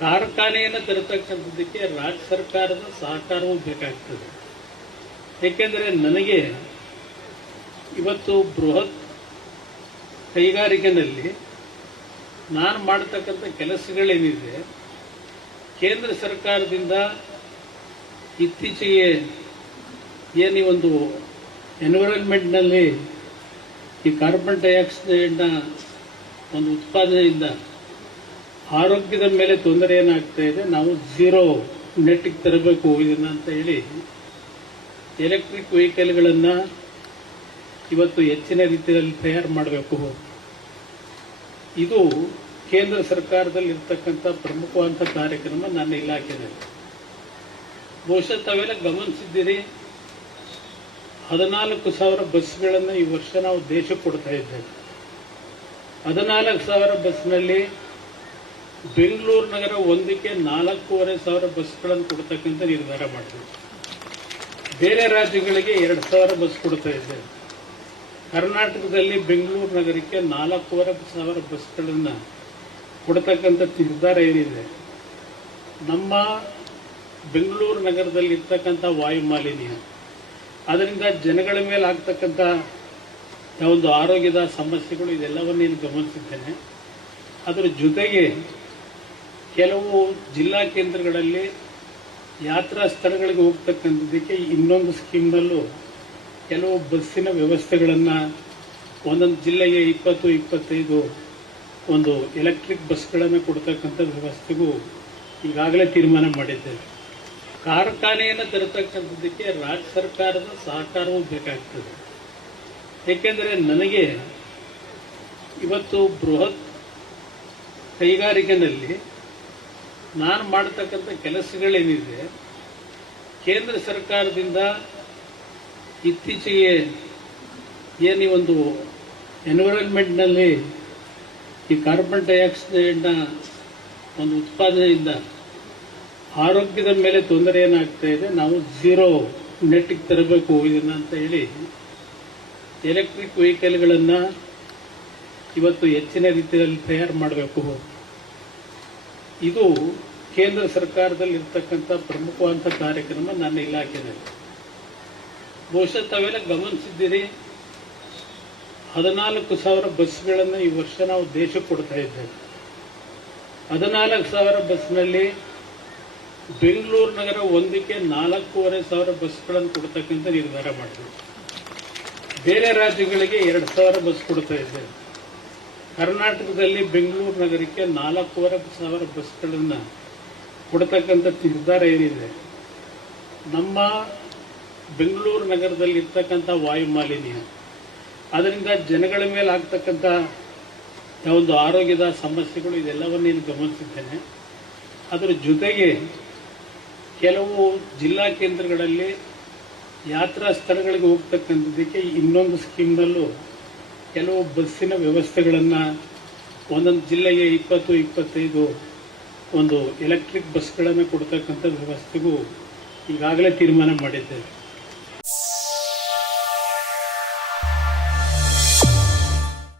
ಕಾರ್ಖಾನೆಯನ್ನು ತರತಕ್ಕಂಥದ್ದಕ್ಕೆ ರಾಜ್ಯ ಸರ್ಕಾರದ ಸಹಕಾರವೂ ಬೇಕಾಗ್ತದೆ. ಏಕೆಂದರೆ ನನಗೆ ಇವತ್ತು ಬೃಹತ್ ಕೈಗಾರಿಕೆನಲ್ಲಿ ನಾನು ಮಾಡತಕ್ಕಂಥ ಕೆಲಸಗಳೇನಿದೆ, ಕೇಂದ್ರ ಸರ್ಕಾರದಿಂದ ಇತ್ತೀಚೆಗೆ ಏನು ಒಂದು ಎನ್ವಿರಾನ್ಮೆಂಟ್ನಲ್ಲಿ ಈ ಕಾರ್ಬನ್ ಡೈಆಕ್ಸೈಡ್ನ ಒಂದು ಉತ್ಪಾದನೆಯಿಂದ ಆರೋಗ್ಯದ ಮೇಲೆ ತೊಂದರೆ ಏನಾಗ್ತಾ ಇದೆ, ನಾವು ಝೀರೋ ನೆಟ್ಗೆ ತರಬೇಕು ಇದನ್ನ ಅಂತ ಹೇಳಿ ಎಲೆಕ್ಟ್ರಿಕ್ ವೆಹಿಕಲ್ಗಳನ್ನು ಇವತ್ತು ಹೆಚ್ಚಿನ ರೀತಿಯಲ್ಲಿ ತಯಾರು ಮಾಡಬೇಕು. ಇದು ಕೇಂದ್ರ ಸರ್ಕಾರದಲ್ಲಿ ಇರ್ತಕ್ಕಂಥ ಪ್ರಮುಖವಾದಂಥ ಕಾರ್ಯಕ್ರಮ ನನ್ನ ಇಲಾಖೆಯಲ್ಲಿ. ಬಹುಶಃ ತಾವೆಲ್ಲ ಗಮನಿಸಿದ್ದೀರಿ, ಹದಿನಾಲ್ಕು ಸಾವಿರ ಬಸ್ಗಳನ್ನು ಈ ವರ್ಷ ನಾವು ದೇಶಕ್ಕೆ ಕೊಡ್ತಾ ಇದ್ದೇವೆ. ಹದಿನಾಲ್ಕು ಸಾವಿರ ಬಸ್ನಲ್ಲಿ ಬೆಂಗಳೂರು ನಗರ ಒಂದಕ್ಕೆ ನಾಲ್ಕೂವರೆ ಸಾವಿರ ಬಸ್ಗಳನ್ನು ಕೊಡ್ತಕ್ಕಂಥ ನಿರ್ಧಾರ ಮಾಡಿದ್ವಿ ಬೇರೆ ರಾಜ್ಯಗಳಿಗೆ ಎರಡು ಸಾವಿರ ಬಸ್ ಕೊಡ್ತಾ ಇದ್ದೇವೆ ಕರ್ನಾಟಕದಲ್ಲಿ ಬೆಂಗಳೂರು ನಗರಕ್ಕೆ ನಾಲ್ಕೂವರೆ ಸಾವಿರ ಬಸ್ಗಳನ್ನು ಕೊಡ್ತಕ್ಕಂಥ ನಿರ್ಧಾರ ಏನಿದೆ? ನಮ್ಮ ಬೆಂಗಳೂರು ನಗರದಲ್ಲಿ ಇರ್ತಕ್ಕಂಥ ವಾಯು ಮಾಲಿನ್ಯ ಅದರಿಂದ ಜನಗಳ ಮೇಲೆ ಆಗ್ತಕ್ಕಂಥ ಒಂದು ಆರೋಗ್ಯದ ಸಮಸ್ಯೆಗಳು ಇದೆಲ್ಲವನ್ನು ನೀನು ಗಮನಿಸಿದ್ದೇನೆ. ಅದರ ಜೊತೆಗೆ ಕೆಲವು ಜಿಲ್ಲಾ ಕೇಂದ್ರಗಳಲ್ಲಿ ಯಾತ್ರಾ ಸ್ಥಳಗಳಿಗೆ ಹೋಗ್ತಕ್ಕಂಥದ್ದಕ್ಕೆ ಇನ್ನೊಂದು ಸ್ಕೀಮ್ನಲ್ಲೂ ಕೆಲವು ಬಸ್ಸಿನ ವ್ಯವಸ್ಥೆಗಳನ್ನು ಒಂದೊಂದು ಜಿಲ್ಲೆಗೆ ಇಪ್ಪತ್ತು, ಇಪ್ಪತ್ತೈದು ಒಂದು ಎಲೆಕ್ಟ್ರಿಕ್ ಬಸ್ಗಳನ್ನು ಕೊಡ್ತಕ್ಕಂಥ ವ್ಯವಸ್ಥೆಗೂ ಈಗಾಗಲೇ ತೀರ್ಮಾನ ಮಾಡಿದ್ದೇವೆ. ಕಾರ್ಖಾನೆಯನ್ನು ತರತಕ್ಕಂಥದ್ದಕ್ಕೆ ರಾಜ್ಯ ಸರ್ಕಾರದ ಸಹಕಾರವೂ ಬೇಕಾಗ್ತದೆ. ಏಕೆಂದರೆ ನನಗೆ ಇವತ್ತು ಬೃಹತ್ ಕೈಗಾರಿಕೆನಲ್ಲಿ ನಾನು ಮಾಡತಕ್ಕಂಥ ಕೆಲಸಗಳೇನಿದೆ, ಕೇಂದ್ರ ಸರ್ಕಾರದಿಂದ ಇತ್ತೀಚೆಗೆ ಏನು ಒಂದು ಎನ್ವಿರಾನ್ಮೆಂಟ್ನಲ್ಲಿ ಈ ಕಾರ್ಬನ್ ಡೈಆಕ್ಸೈಡ್ನ ಒಂದು ಉತ್ಪಾದನೆಯಿಂದ ಆರೋಗ್ಯದ ಮೇಲೆ ತೊಂದರೆ ಏನಾಗ್ತಾ ಇದೆ, ನಾವು ಝೀರೋ ನೆಟ್ಟಿಗೆ ತರಬೇಕು ಇದನ್ನು ಅಂತ ಹೇಳಿ ಎಲೆಕ್ಟ್ರಿಕ್ ವೆಹಿಕಲ್ಗಳನ್ನು ಇವತ್ತು ಹೆಚ್ಚಿನ ರೀತಿಯಲ್ಲಿ ತಯಾರು ಮಾಡಬೇಕು. ಇದು ಕೇಂದ್ರ ಸರ್ಕಾರದಲ್ಲಿ ಇರ್ತಕ್ಕಂಥ ಪ್ರಮುಖವಾದಂಥ ಕಾರ್ಯಕ್ರಮ ನನ್ನ ಇಲಾಖೆಯಲ್ಲಿ ಬಹುಶಃ ತಾವೆಲ್ಲ ಗಮನಿಸಿದ್ದೀರಿ, ಹದಿನಾಲ್ಕು ಸಾವಿರ ಬಸ್ಗಳನ್ನು ಈ ವರ್ಷ ನಾವು ದೇಶಕ್ಕೆ ಕೊಡ್ತಾ ಇದ್ದೇವೆ. ಹದಿನಾಲ್ಕು ಸಾವಿರ ಬಸ್ನಲ್ಲಿ ಬೆಂಗಳೂರು ನಗರ ಒಂದಕ್ಕೆ ನಾಲ್ಕೂವರೆ ಸಾವಿರ ಬಸ್ಗಳನ್ನು ಕೊಡ್ತಕ್ಕಂಥ ನಿರ್ಧಾರ ಮಾಡಿದ್ವಿ. ಬೇರೆ ರಾಜ್ಯಗಳಿಗೆ ಎರಡು ಸಾವಿರ ಬಸ್ ಕೊಡ್ತಾ ಇದ್ದೇವೆ. ಕರ್ನಾಟಕದಲ್ಲಿ ಬೆಂಗಳೂರು ನಗರಕ್ಕೆ ನಾಲ್ಕೂವರೆ ಸಾವಿರ ಬಸ್ಗಳನ್ನು ಕೊಡ್ತಕ್ಕಂಥ ನಿರ್ಧಾರ ಏನಿದೆ? ನಮ್ಮ ಬೆಂಗಳೂರು ನಗರದಲ್ಲಿ ಇರ್ತಕ್ಕಂಥ ವಾಯು ಮಾಲಿನ್ಯ ಅದರಿಂದ ಜನಗಳ ಮೇಲೆ ಆಗ್ತಕ್ಕಂಥ ಒಂದು ಆರೋಗ್ಯದ ಸಮಸ್ಯೆಗಳು ಇದೆಲ್ಲವನ್ನೇನು ಗಮನಿಸಿದ್ದೇನೆ. ಅದರ ಜೊತೆಗೆ ಕೆಲವು ಜಿಲ್ಲಾ ಕೇಂದ್ರಗಳಲ್ಲಿ ಯಾತ್ರಾ ಸ್ಥಳಗಳಿಗೆ ಹೋಗ್ತಕ್ಕಂಥದ್ದಕ್ಕೆ ಇನ್ನೊಂದು ಸ್ಕೀಮ್ನಲ್ಲೂ ಕೆಲವು ಬಸ್ಸಿನ ವ್ಯವಸ್ಥೆಗಳನ್ನು ಒಂದೊಂದು ಜಿಲ್ಲೆಗೆ ಇಪ್ಪತ್ತು, ಇಪ್ಪತ್ತೈದು ಒಂದು ಎಲೆಕ್ಟ್ರಿಕ್ ಬಸ್ಗಳನ್ನು ಕೊಡ್ತಕ್ಕಂಥ ವ್ಯವಸ್ಥೆಗೂ ಈಗಾಗಲೇ ತೀರ್ಮಾನ ಮಾಡಿದ್ದೇವೆ.